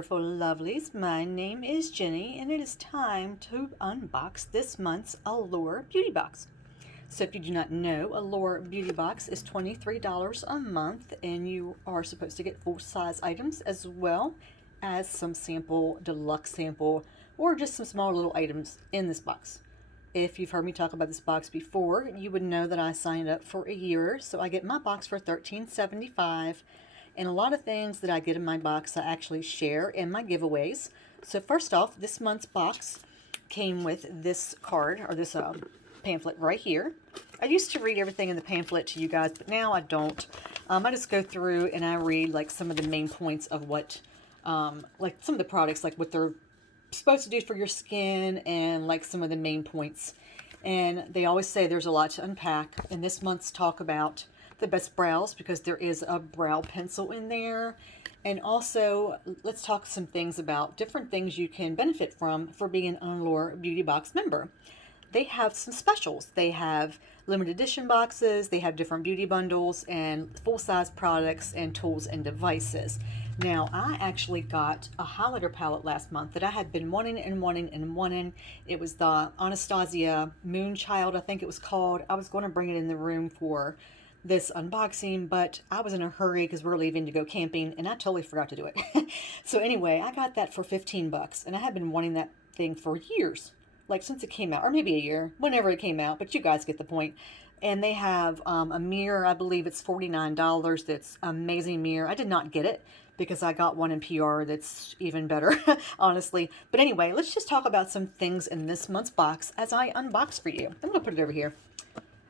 wonderful lovelies. My name is Jenny, and it is time to unbox this month's Allure Beauty Box. So if you do not know, Allure Beauty Box is $23 a month, and you are supposed to get full-size items as well as some sample, deluxe sample, or just some small little items in this box. If you've heard me talk about this box before, you would know that I signed up for a year, so I get my box for $13.75. And a lot of things that I get in my box I actually share in my giveaways. So first off, this month's box came with this card, or this pamphlet right here. I used to read everything in the pamphlet to you guys, but now I don't. I just go through and I read like some of the main points of what, like some of the products, like what they're supposed to do for your skin, and like some of the main points. And they always say there's a lot to unpack. And this month's talk about the best brows, because there is a brow pencil in there. And also, let's talk some things about different things you can benefit from for being an Allure Beauty Box member. They have some specials. They have limited edition boxes, they have different beauty bundles, and full-size products and tools and devices. Now, I actually got a highlighter palette last month that I had been wanting. It was the Anastasia Moonchild, I think it was called. I was going to bring it in the room for this unboxing, but I was in a hurry because we're leaving to go camping, and I totally forgot to do it. So anyway, I got that for 15 bucks, and I had been wanting that thing for years, like since it came out, or maybe a year, whenever it came out, but you guys get the point. And they have a mirror, I believe it's $49. That's amazing mirror. I did not get it because I got one in PR that's even better, honestly. But anyway, let's just talk about some things in this month's box as I unbox for you. I'm gonna put it over here.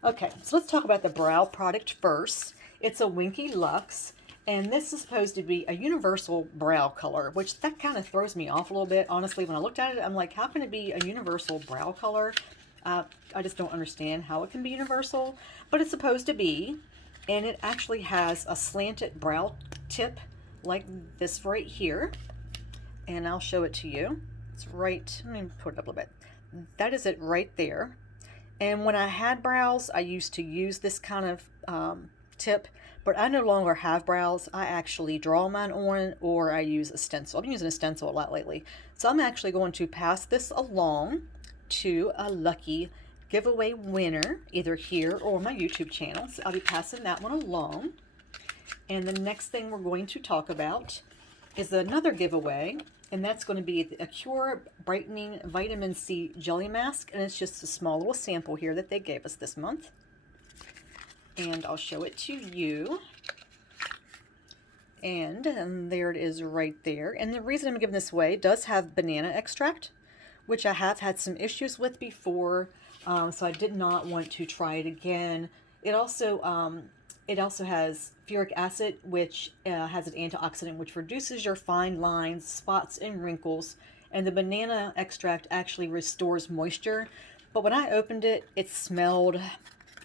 Okay, so let's talk about the brow product first. It's a Winky Luxe, and this is supposed to be a universal brow color, which that kind of throws me off a little bit. Honestly, when I looked at it, I'm like, how can it be a universal brow color? I just don't understand how it can be universal, but it's supposed to be. And it actually has a slanted brow tip like this right here. And I'll show it to you. It's right, let me put it up a little bit. That is it right there. And when I had brows, I used to use this kind of tip, but I no longer have brows. I actually draw mine on, or I use a stencil. I've been using a stencil a lot lately. So I'm actually going to pass this along to a lucky giveaway winner, either here or my YouTube channel. So I'll be passing that one along. And the next thing we're going to talk about is another giveaway, and that's going to be a Cure Brightening Vitamin C Jelly Mask, and it's just a small little sample here that they gave us this month. And I'll show it to you. And there it is right there. And the reason I'm giving this away does have banana extract, which I have had some issues with before, so I did not want to try it again. It also has furic acid, which has an antioxidant which reduces your fine lines, spots, and wrinkles. And the banana extract actually restores moisture. But when I opened it, it smelled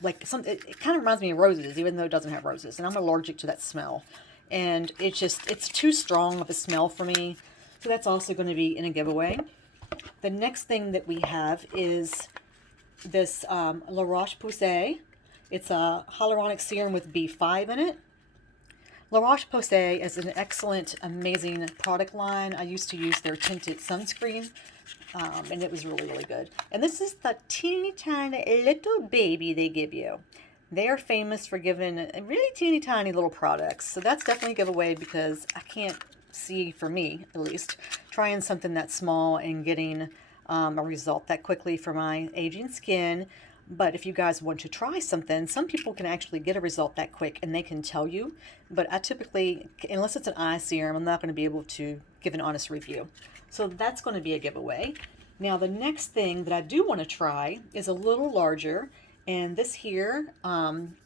like something. It kind of reminds me of roses, even though it doesn't have roses. And I'm allergic to that smell. And it's too strong of a smell for me. So that's also going to be in a giveaway. The next thing that we have is this La Roche-Posay. It's a hyaluronic serum with B5 in it. La Roche-Posay is an excellent, amazing product line. I used to use their tinted sunscreen, and it was really, really good. And this is the teeny tiny little baby they give you. They are famous for giving really teeny tiny little products. So that's definitely a giveaway, because I can't see, for me at least, trying something that small and getting a result that quickly for my aging skin. But if you guys want to try something, some people can actually get a result that quick, and they can tell you. But I typically, unless it's an eye serum, I'm not going to be able to give an honest review. So that's going to be a giveaway. Now, the next thing that I do want to try is a little larger, and this here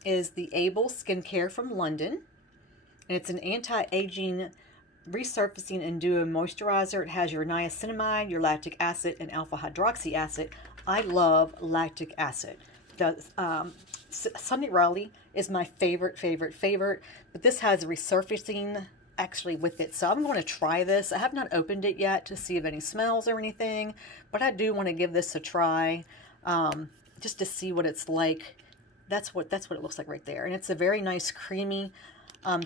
is the Able Skincare from London. And it's an anti-aging resurfacing and duo moisturizer. It has your niacinamide, your lactic acid, and alpha hydroxy acid. I love lactic acid. The Sunday Riley is my favorite, but this has resurfacing actually with it. So I'm going to try this. I have not opened it yet to see if any smells or anything, but I do want to give this a try, just to see what it's like. That's what it looks like right there. And it's a very nice creamy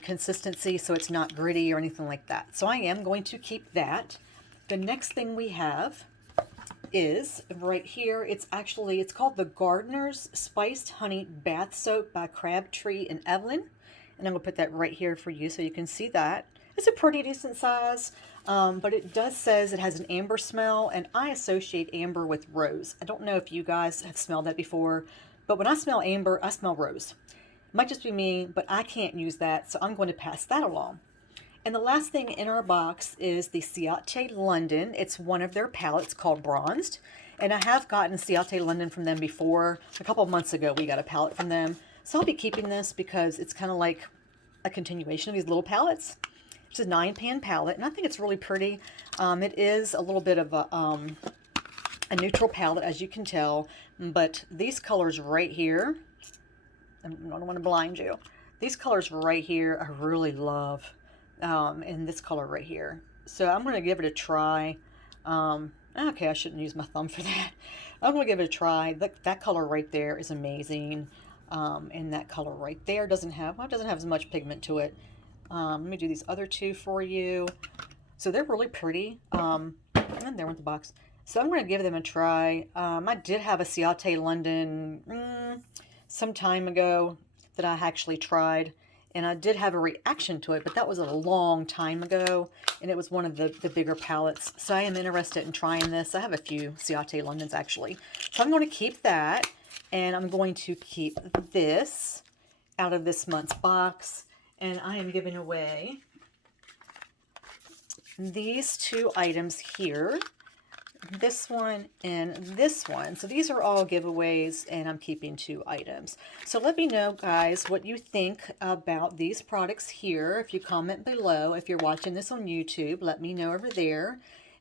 consistency, so it's not gritty or anything like that. So I am going to keep that. The next thing we have is right here. It's called the Gardener's Spiced Honey Bath Soap by Crabtree and Evelyn. And I'm going to put that right here for you so you can see that. It's a pretty decent size, but it says it has an amber smell, and I associate amber with rose. I don't know if you guys have smelled that before, but when I smell amber, I smell rose. It might just be me, but I can't use that, so I'm going to pass that along. And the last thing in our box is the Ciate London. It's one of their palettes called Bronzed. And I have gotten Ciate London from them before. A couple of months ago, we got a palette from them. So I'll be keeping this because it's kind of like a continuation of these little palettes. It's a 9-pan palette, and I think it's really pretty. It is a little bit of a neutral palette, as you can tell. But these colors right here, I don't want to blind you. These colors right here, I really love. And this color right here. So I'm going to give it a try. Okay, I shouldn't use my thumb for that. I'm going to give it a try. That color right there is amazing. And that color right there doesn't have as much pigment to it. Let me do these other two for you. So they're really pretty. And there went the box. So I'm going to give them a try. I did have a Ciate London some time ago that I actually tried. And I did have a reaction to it, but that was a long time ago, and it was one of the bigger palettes. So I am interested in trying this. I have a few Ciate Londons, actually. So I'm going to keep that, and I'm going to keep this out of this month's box. And I am giving away these two items here. This one and this one. So these are all giveaways, and I'm keeping 2 items. So let me know, guys, what you think about these products here. If you comment below, if you're watching this on YouTube, let me know over there.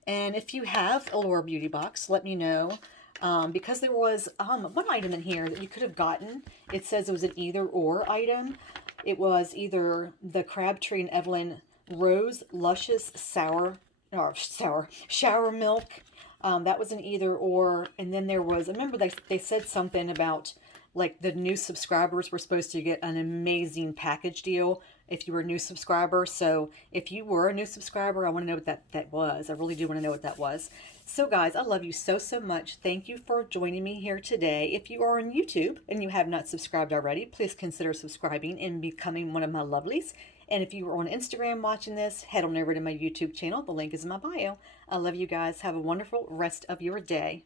And if you have Allure Beauty Box, let me know. Because there was one item in here that you could have gotten. It says it was an either or item. It was either the Crabtree and Evelyn Rose Luscious Shower Milk. That was an either or, and then there was, I remember they said something about like the new subscribers were supposed to get an amazing package deal if you were a new subscriber. So if you were a new subscriber, I want to know what that was. I really do want to know what that was. So guys, I love you so much. Thank you for joining me here today. If you are on YouTube and you have not subscribed already, please consider subscribing and becoming one of my lovelies. And if you are on Instagram watching this, head on over to my YouTube channel. The link is in my bio. I love you guys. Have a wonderful rest of your day.